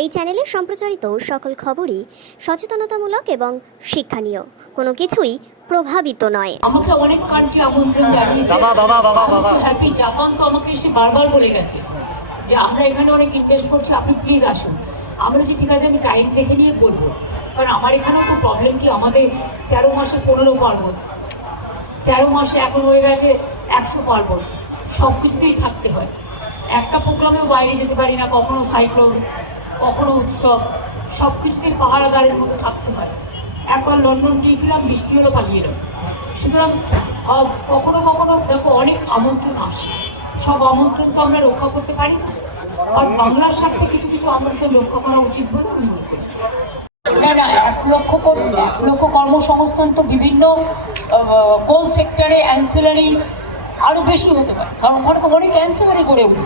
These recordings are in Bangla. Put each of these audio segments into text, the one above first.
এই চ্যানেলে সম্প্রচারিত সকল খবরই সচেতনতামূলক এবং শিক্ষণীয়, কোনো কিছুই প্রভাবিত নয়। আমাকে অনেক কান্ট্রি আমন্ত্রণ জানিয়েছে। হ্যাপি জাপান তো আমাকে এসে বারবার বলে গেছে যে আমরা এখানে অনেক ইনভেস্ট করছি, আপনি প্লিজ আসুন। আমরা যে ঠিক আছে, আমি টাইম দেখে নিয়ে বলবো, কারণ আমার এখানেও তো প্রবলেম কি, আমাদের 13 মাসে 15 পার্বণ, 13 মাসে এখন হয়ে গেছে 100 পার্বণ, সব কিছুতেই থাকতে হয়। একটা প্রোগ্রামেও বাইরে যেতে পারি না, কখনো সাইক্লোন, কখনো উৎসব, সব কিছুতেই পাহারাদারের মতো থাকতে হয়। একবার লন্ডন গিয়েছিলাম, বৃষ্টি হলো, পালিয়ে এলাম। সুতরাং কখনো কখনো দেখো অনেক আমন্ত্রণ আসে, সব আমন্ত্রণ তো আমরা রক্ষা করতে পারি না, আর বাংলার স্বার্থে কিছু কিছু আমন্ত্রণ রক্ষা করা উচিত বলে আমি মনে করি। না, 1 লক্ষ কর্মসংস্থান তো বিভিন্ন কোল সেক্টরে অ্যান্সিলারি আরও বেশি হতে পারে, কারণ ওখানে তো অনেক অ্যান্সিলারি গড়ে উঠবে,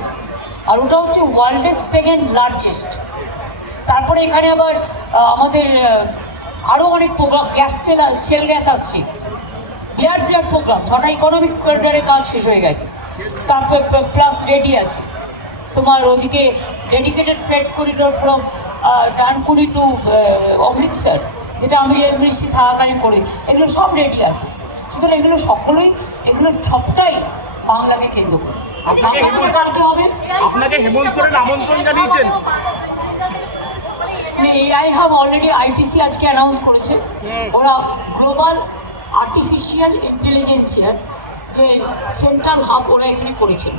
আর ওটা হচ্ছে ওয়ার্ল্ডের 2nd লার্জেস্ট। তারপরে এখানে আবার আমাদের আরও অনেক প্রোগ্রাম, শেল গ্যাস আসছে, বিরাট প্রোগ্রাম, 6টা ইকোনমিক করিডোরের কাজ শেষ হয়ে গেছে। তারপর প্লাস রেডি আছে তোমার ওদিকে dedicated freight corridor from Dankuni to Amritsar, যেটা আমি রেল মিনিস্ট্রি থাকাকালীন করে, এগুলো সব রেডি আছে। সুতরাং এগুলো সবটাই বাংলাকে কেন্দ্র করে। কালকে হবে, আপনাকে হেমন্ত সোরেন আমন্ত্রণ জানিয়েছেন। আই হ্যাভ অলরেডি আইটিসি আজকে অ্যানাউন্স করেছে, ওরা গ্লোবাল আর্টিফিশিয়াল ইন্টেলিজেন্সিয়ার যে সেন্ট্রাল হাব ওরা এখানে করেছেন।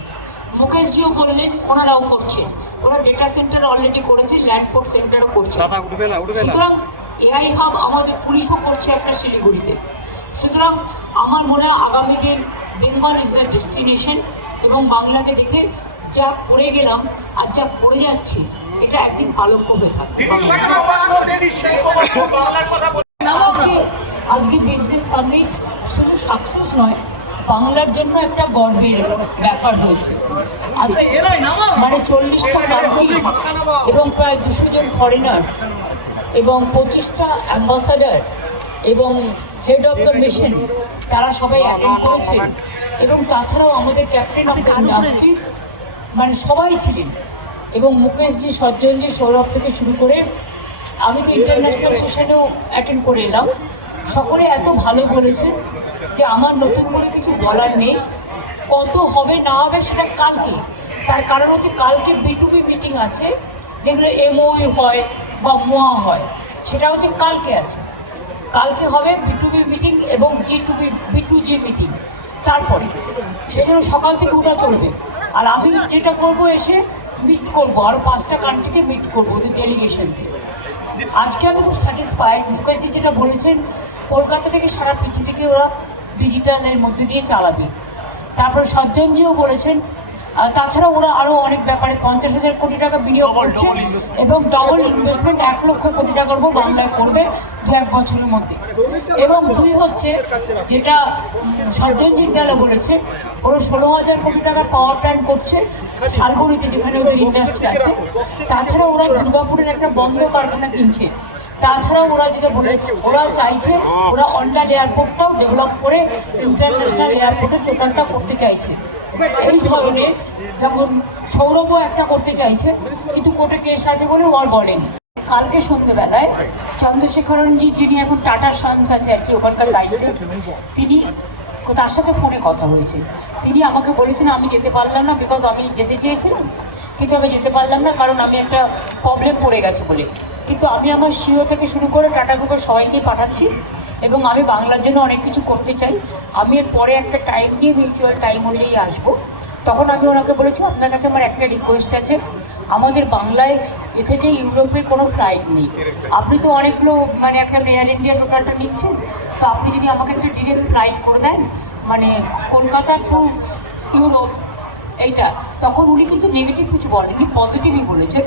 মুকেশজিও করলেন, ওনারাও করছেন, ওরা ডেটা সেন্টার অলরেডি করেছে, ল্যান্ডপোর্ট সেন্টারও করছে। সুতরাং এআই হাব আমাদের পুলিশও করছে একটা শিলিগুড়িতে। সুতরাং আমার মনে হয় আগামী দিন বেঙ্গল ইজ এ ডেস্টিনেশন, এবং বাংলাকে দেখে যা করে গেলাম আর যা করে যাচ্ছি, এটা একদিন আলোক্য হয়ে থাকবে। আজকে বিজনেস সামিট শুধু সাকসেস নয়, বাংলার জন্য একটা গর্বের ব্যাপার হয়েছে। আজকে মানে 40টা কান্ট্রি এবং প্রায় 200 জন ফরেনার্স এবং 25টা অ্যাম্বাসাডার এবং হেড অফ দ্য মিশন, তারা সবাই অ্যাটেন্ড করেছেন। এবং তাছাড়াও আমাদের ক্যাপ্টেন অফ দ্য ইন্ডাস্ট্রিজ মানে সবাই ছিলেন, এবং মুকেশজি, সজ্জনজি, সৌরভ থেকে শুরু করে আমি তো ইন্টারন্যাশনাল সেশনেও অ্যাটেন্ড করে এলাম। সকলে এত ভালো বলেছেন যে আমার নতুন করে কিছু বলার নেই। কত হবে না হবে সেটা কালকে, তার কারণ হচ্ছে কালকে B2B মিটিং আছে, যেগুলো MOU হয় বা মোয়া হয়, সেটা হচ্ছে কালকে আছে। কালকে হবে B2B মিটিং এবং B2G মিটিং, তারপরে সেই জন্য সকাল থেকে ওটা চলবে। আর আমি যেটা করবো, এসে মিট করবো, আরও 5টা কান্ট্রিকে মিট করবো ওদের ডেলিগেশন দিয়ে। আজকে আমি খুব স্যাটিসফাইড। মুকেশজি যেটা বলেছেন, কলকাতা থেকে সারা পৃথিবীকে ওরা ডিজিটালের মধ্যে দিয়ে চালাবে। তারপরে সজ্জনজিও বলেছেন, তাছাড়া ওরা আরও অনেক ব্যাপারে 50,000 কোটি টাকা বিনিয়োগ করছে, এবং ডবল ইনভেস্টমেন্ট 1 লক্ষ কোটি টাকার উপর বাংলায় করবে 2-1 বছরের মধ্যে। এবং 2 হচ্ছে যেটা সজ্জনজি ডালে বলেছে, ওরা 16,000 কোটি টাকার পাওয়ার প্ল্যান্ট করছে শালবনিতে, যেখানে ওদের ইন্ডাস্ট্রি আছে। তাছাড়া ওরা দুর্গাপুরের একটা বন্ধ কারখানা কিনছে। তাছাড়াও ওরা যেটা বলে, ওরা চাইছে ওরা অন্ডাল এয়ারপোর্টটাও ডেভেলপ করে ইন্টারন্যাশনাল এয়ারপোর্টের টোটালটা করতে চাইছে। এই ধরনের, যেমন সৌরভও একটা করতে চাইছে, কিন্তু কোর্টে কেস আছে বলে ও আর বলেনি। কালকে সন্ধ্যেবেলায় চন্দ্রশেখরনজি, যিনি এখন টাটা সান্স আছে আর কি ওখানকার দায়িত্বে, তিনি, তার সাথে ফোনে কথা হয়েছে। তিনি আমাকে বলেছেন আমি যেতে পারলাম না, বিকজ আমি যেতে চেয়েছিলাম কিন্তু আমি যেতে পারলাম না, কারণ আমি একটা প্রবলেম পড়ে গেছে বলে। কিন্তু আমি আমার সিও থেকে শুরু করে টাটা গ্রুপের সবাইকেই পাঠাচ্ছি, এবং আমি বাংলার জন্য অনেক কিছু করতে চাই। আমি এর পরে একটা টাইম নিয়ে, মিউচুয়াল টাইম হলেই আসবো। তখন আমি ওনাকে বলেছি, আপনার কাছে আমার একটা রিকোয়েস্ট আছে, আমাদের বাংলায় এ থেকে ইউরোপের কোনো ফ্লাইট নেই। আপনি তো অনেকগুলো মানে একটা এয়ার ইন্ডিয়া টোটালটা নিচ্ছেন, তো আপনি যদি আমাকে একটা ডিরেক্ট ফ্লাইট করে দেন, মানে কলকাতা টু ইউরোপ, এইটা। তখন উনি কিন্তু নেগেটিভ কিছু বলেননি, পজিটিভই বলেছেন,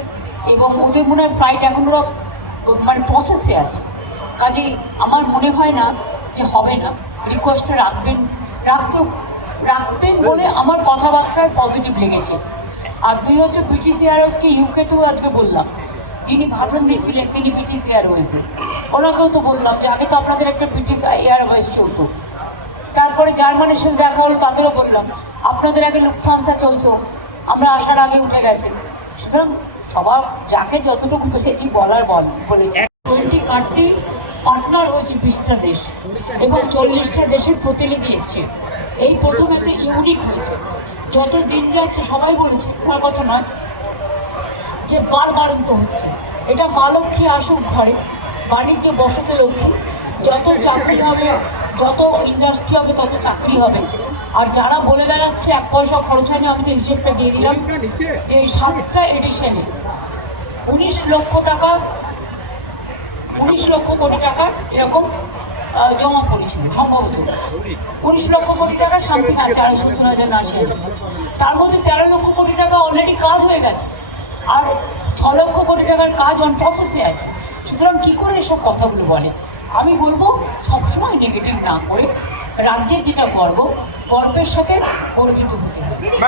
এবং ওদের মনে হয় ফ্লাইট এখন ওরা মানে প্রসেসে আছে। কাজেই আমার মনে হয় না যে হবে না, রিকোয়েস্টটা রাখবেন বলে আমার কথাবার্তায় পজিটিভ লেগেছে। আর 2 হচ্ছে ব্রিটিশ এয়ারওয়েজকে ইউকেতেও আজকে বললাম, যিনি ভাষণ দিচ্ছিলেন তিনি ব্রিটিশ এয়ারওয়েজে, ওনাকেও তো বললাম যে আগে তো আপনাদের একটা ব্রিটিশ এয়ারওয়েজ চলতো। তারপরে জার্মানির সাথে দেখা হলো, তাদেরও বললাম আপনাদের আগে লুফথানসা চলতো, আমরা আসার আগে উঠে গেছে। সুতরাং সবার যাকে যতটুকু পেয়েছি বলার বলেছি 20 কান্ট্রি পার্টনার হয়েছে 20টা দেশ এবং 40টা দেশের প্রতিনিধি এসছে। এই প্রথম এতে ইউনিক হয়েছে। যত দিন যাচ্ছে সবাই বলেছে, আমার কথা নয়, যে বারবারন্ত হচ্ছে। এটা মা লক্ষ্মী আসুক ঘরে, বাণিজ্য বসতে লক্ষ্মী, যত চাকরি হবে, যত ইন্ডাস্ট্রি হবে তত চাকরি হবে। আর যারা বলে বেড়াচ্ছে 1 পয়সা খরচ হয়নি, আমি তো হিসেবটা দিয়ে দিলাম যে 7টা এডিশনে 19 লক্ষ কোটি টাকা এরকম জমা পড়েছিল সম্ভবত। 19 লক্ষ কোটি টাকা সামথিং আছে, 70,000 না আসে। তার মধ্যে 13 লক্ষ কোটি টাকা অলরেডি কাজ হয়ে গেছে, আর 6 লক্ষ কোটি টাকার কাজ অন প্রসেসে আছে। সুতরাং কী করে এসব কথাগুলো বলে? আমি বলবো সবসময় নেগেটিভ না করে রাজ্যের যেটা গর্বের সাথে গর্বিত হতে হবে।